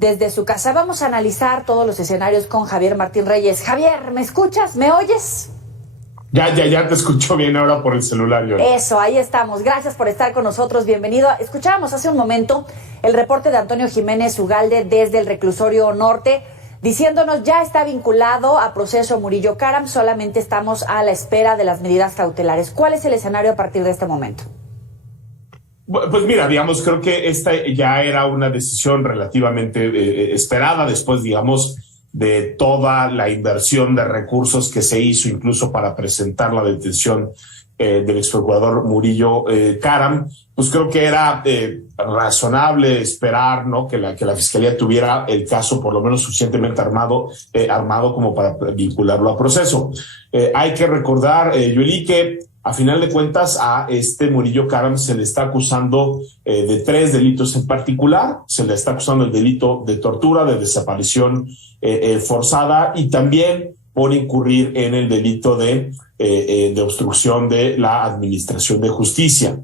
desde su casa. Vamos a analizar todos los escenarios con Javier Martín Reyes. Javier, ¿me escuchas? ¿Me oyes? Ya te escucho bien ahora por el celular, Yoli. Eso, ahí estamos. Gracias por estar con nosotros. Bienvenido. Escuchábamos hace un momento el reporte de Antonio Jiménez Ugalde desde el Reclusorio Norte, diciéndonos ya está vinculado a proceso Murillo Karam, solamente estamos a la espera de las medidas cautelares. ¿Cuál es el escenario a partir de este momento? Pues mira, digamos, creo que esta ya era una decisión relativamente esperada después, digamos, de toda la inversión de recursos que se hizo incluso para presentar la detención del exprocurador Murillo Karam. Pues creo que era razonable esperar, ¿no?, que la Fiscalía tuviera el caso por lo menos suficientemente armado como para vincularlo a proceso. Hay que recordar, Yoli, que a final de cuentas a Murillo Karam se le está acusando de 3 delitos en particular. Se le está acusando el delito de tortura, de desaparición forzada y también por incurrir en el delito de obstrucción de la administración de justicia.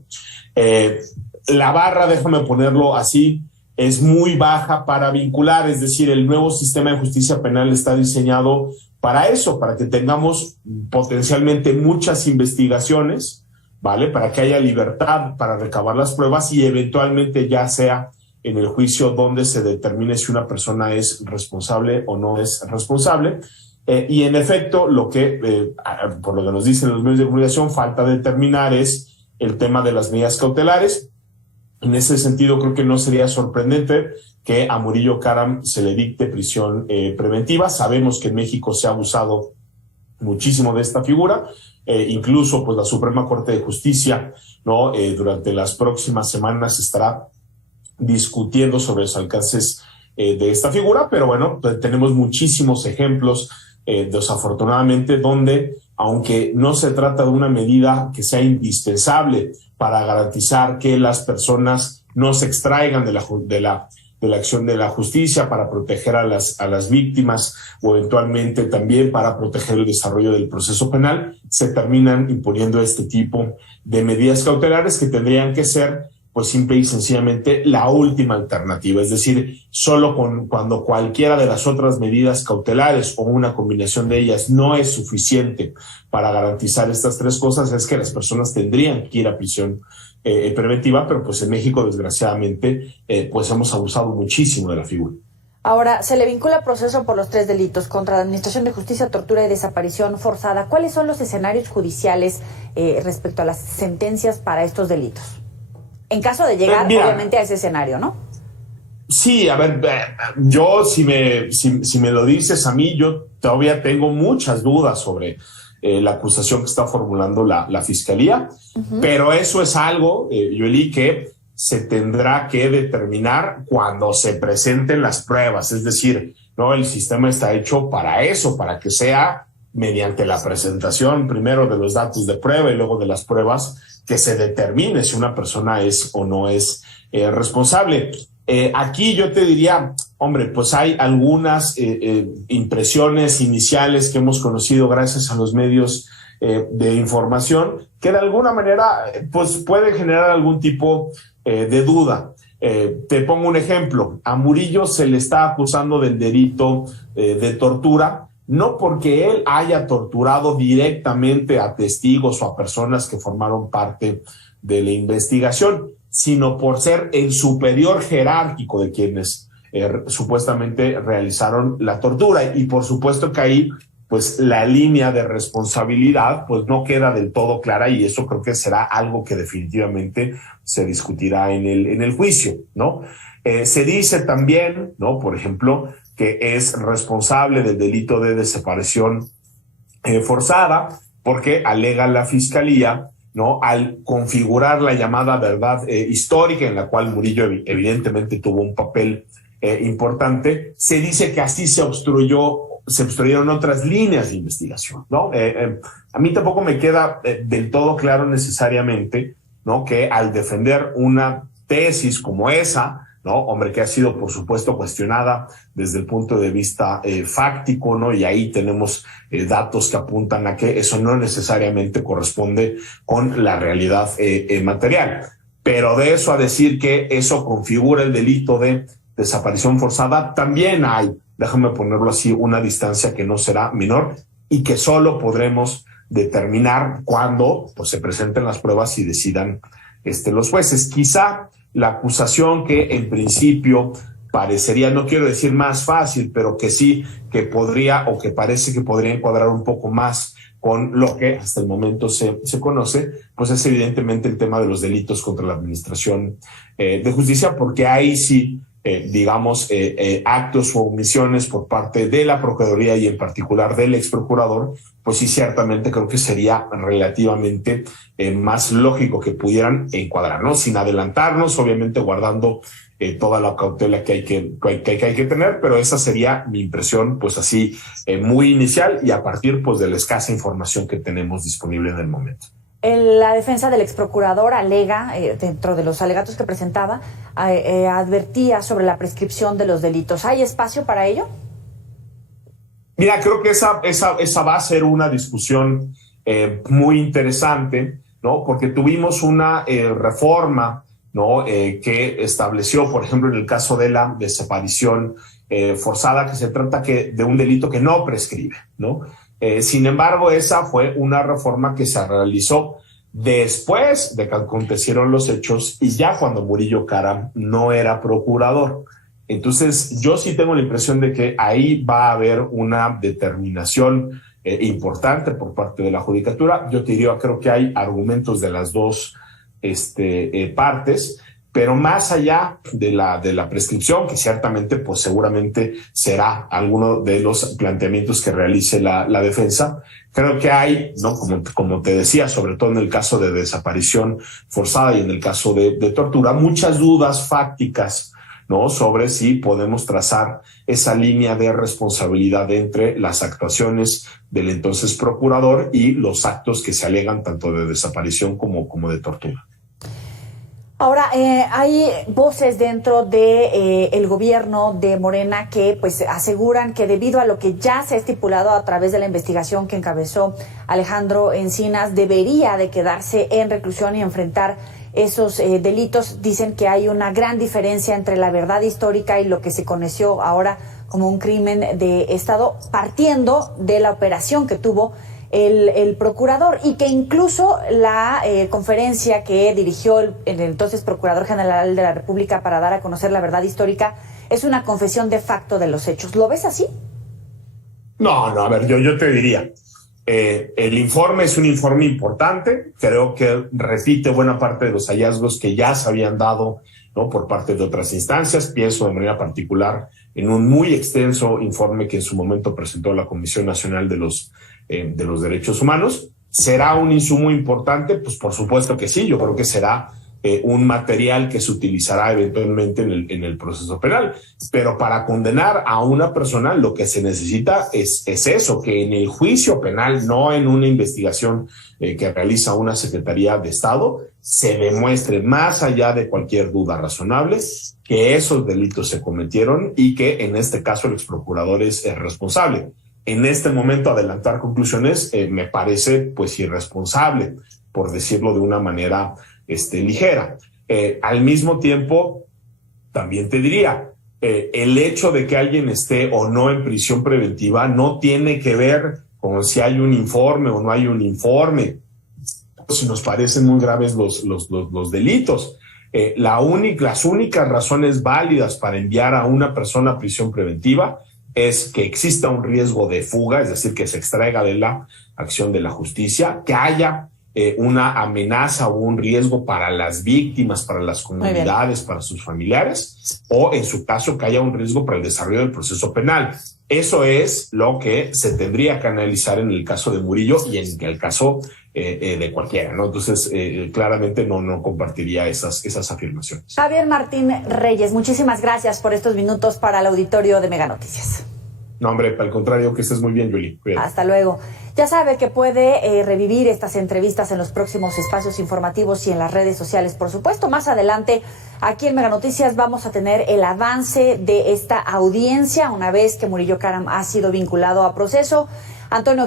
La barra, déjame ponerlo así, es muy baja para vincular, es decir, el nuevo sistema de justicia penal está diseñado para eso, para que tengamos potencialmente muchas investigaciones, ¿vale? Para que haya libertad para recabar las pruebas y eventualmente ya sea en el juicio donde se determine si una persona es responsable o no es responsable. Y en efecto, lo que, por lo que nos dicen los medios de comunicación, falta determinar es el tema de las medidas cautelares. En ese sentido, creo que no sería sorprendente que a Murillo Karam se le dicte prisión preventiva. Sabemos que en México se ha abusado muchísimo de esta figura. Incluso, pues, la Suprema Corte de Justicia, ¿no?, durante las próximas semanas estará discutiendo sobre los alcances de esta figura. Pero bueno, pues, tenemos muchísimos ejemplos, desafortunadamente, donde, aunque no se trata de una medida que sea indispensable para garantizar que las personas no se extraigan de la acción de la justicia, para proteger a las víctimas o eventualmente también para proteger el desarrollo del proceso penal, se terminan imponiendo este tipo de medidas cautelares que tendrían que ser, pues, simple y sencillamente la última alternativa. Es decir, solo cuando cualquiera de las otras medidas cautelares o una combinación de ellas no es suficiente para garantizar estas 3 cosas, es que las personas tendrían que ir a prisión preventiva, pero pues en México, desgraciadamente, pues hemos abusado muchísimo de la figura. Ahora, se le vincula proceso por los 3 delitos contra la administración de justicia, tortura y desaparición forzada. ¿Cuáles son los escenarios judiciales respecto a las sentencias para estos delitos? En caso de llegar, obviamente, a ese escenario, ¿no? Sí, a ver, yo si me lo dices a mí, yo todavía tengo muchas dudas sobre la acusación que está formulando la Fiscalía, pero eso es algo, Yoli, que se tendrá que determinar cuando se presenten las pruebas. Es decir, no, el sistema está hecho para eso, para que sea mediante la presentación primero de los datos de prueba y luego de las pruebas que se determine si una persona es o no es responsable. Aquí yo te diría, hombre, pues hay algunas impresiones iniciales que hemos conocido gracias a los medios de información que de alguna manera pues pueden generar algún tipo de duda. Te pongo un ejemplo. A Murillo se le está acusando del delito de tortura, no porque él haya torturado directamente a testigos o a personas que formaron parte de la investigación, sino por ser el superior jerárquico de quienes supuestamente realizaron la tortura. Y por supuesto que ahí, pues, la línea de responsabilidad pues no queda del todo clara, y eso creo que será algo que definitivamente se discutirá en el juicio, ¿no? Se dice también, ¿no?, por ejemplo, que es responsable del delito de desaparición forzada, porque alega la Fiscalía, ¿no?, al configurar la llamada verdad histórica, en la cual Murillo evidentemente tuvo un papel importante. Se dice que así se obstruyeron otras líneas de investigación, ¿no? A mí tampoco me queda del todo claro necesariamente, ¿no?, que al defender una tesis como esa, ¿no?, hombre, que ha sido, por supuesto, cuestionada desde el punto de vista fáctico, ¿no? Y ahí tenemos datos que apuntan a que eso no necesariamente corresponde con la realidad material. Pero de eso a decir que eso configura el delito de desaparición forzada, también hay, déjame ponerlo así, una distancia que no será menor y que solo podremos determinar cuando pues, se presenten las pruebas y decidan los jueces. Quizá la acusación que en principio parecería, no quiero decir más fácil, pero que sí, que podría o que parece que podría encuadrar un poco más con lo que hasta el momento se conoce, pues es evidentemente el tema de los delitos contra la administración de justicia, porque ahí sí, actos o omisiones por parte de la Procuraduría y en particular del ex procurador, pues sí, ciertamente creo que sería relativamente más lógico que pudieran encuadrarnos, sin adelantarnos, obviamente guardando toda la cautela que hay que tener, pero esa sería mi impresión, pues así, muy inicial y a partir pues de la escasa información que tenemos disponible en el momento. La defensa del exprocurador alega, dentro de los alegatos que presentaba, advertía sobre la prescripción de los delitos. ¿Hay espacio para ello? Mira, creo que esa va a ser una discusión muy interesante, ¿no? Porque tuvimos una reforma, ¿no? Que estableció, por ejemplo, en el caso de la desaparición forzada, que se trata de un delito que no prescribe, ¿no? Sin embargo, esa fue una reforma que se realizó después de que acontecieron los hechos y ya cuando Murillo Karam no era procurador. Entonces, yo sí tengo la impresión de que ahí va a haber una determinación importante por parte de la judicatura. Yo te diría, creo que hay argumentos de las dos partes, pero más allá de la prescripción, que ciertamente, pues seguramente será alguno de los planteamientos que realice la defensa, creo que hay, ¿no? Como te decía, sobre todo en el caso de desaparición forzada y en el caso de tortura, muchas dudas fácticas, ¿no? Sobre si podemos trazar esa línea de responsabilidad entre las actuaciones del entonces procurador y los actos que se alegan tanto de desaparición como de tortura. Ahora, hay voces dentro de el gobierno de Morena que pues aseguran que debido a lo que ya se ha estipulado a través de la investigación que encabezó Alejandro Encinas, debería de quedarse en reclusión y enfrentar esos delitos. Dicen que hay una gran diferencia entre la verdad histórica y lo que se conoció ahora como un crimen de Estado, partiendo de la operación que tuvo el procurador, y que incluso la conferencia que dirigió el entonces Procurador General de la República para dar a conocer la verdad histórica es una confesión de facto de los hechos. ¿Lo ves así? No, a ver, yo te diría, el informe es un informe importante, creo que repite buena parte de los hallazgos que ya se habían dado, ¿no? Por parte de otras instancias. Pienso de manera particular en un muy extenso informe que en su momento presentó la Comisión Nacional de los Derechos Humanos. ¿Será un insumo importante? Pues por supuesto que sí, yo creo que será un material que se utilizará eventualmente en el proceso penal. Pero para condenar a una persona lo que se necesita es eso, que en el juicio penal, no en una investigación que realiza una Secretaría de Estado, se demuestre más allá de cualquier duda razonable que esos delitos se cometieron y que en este caso el exprocurador es responsable. En este momento adelantar conclusiones me parece pues irresponsable, por decirlo de una manera ligera. Al mismo tiempo, también te diría, el hecho de que alguien esté o no en prisión preventiva no tiene que ver con si hay un informe o no hay un informe, si nos parecen muy graves los delitos. Las únicas razones válidas para enviar a una persona a prisión preventiva es que exista un riesgo de fuga, es decir, que se extraiga de la acción de la justicia, que haya una amenaza o un riesgo para las víctimas, para las comunidades, para sus familiares, o en su caso que haya un riesgo para el desarrollo del proceso penal. Eso es lo que se tendría que analizar en el caso de Murillo y en el caso de cualquiera, ¿no? Entonces, claramente no compartiría esas afirmaciones. Javier Martín Reyes, muchísimas gracias por estos minutos para el auditorio de Mega Noticias. No, hombre, al contrario, que estés muy bien, Yuli. Cuídate. Hasta luego. Ya sabe que puede revivir estas entrevistas en los próximos espacios informativos y en las redes sociales. Por supuesto, más adelante, aquí en Mega Noticias vamos a tener el avance de esta audiencia una vez que Murillo Karam ha sido vinculado a proceso. Antonio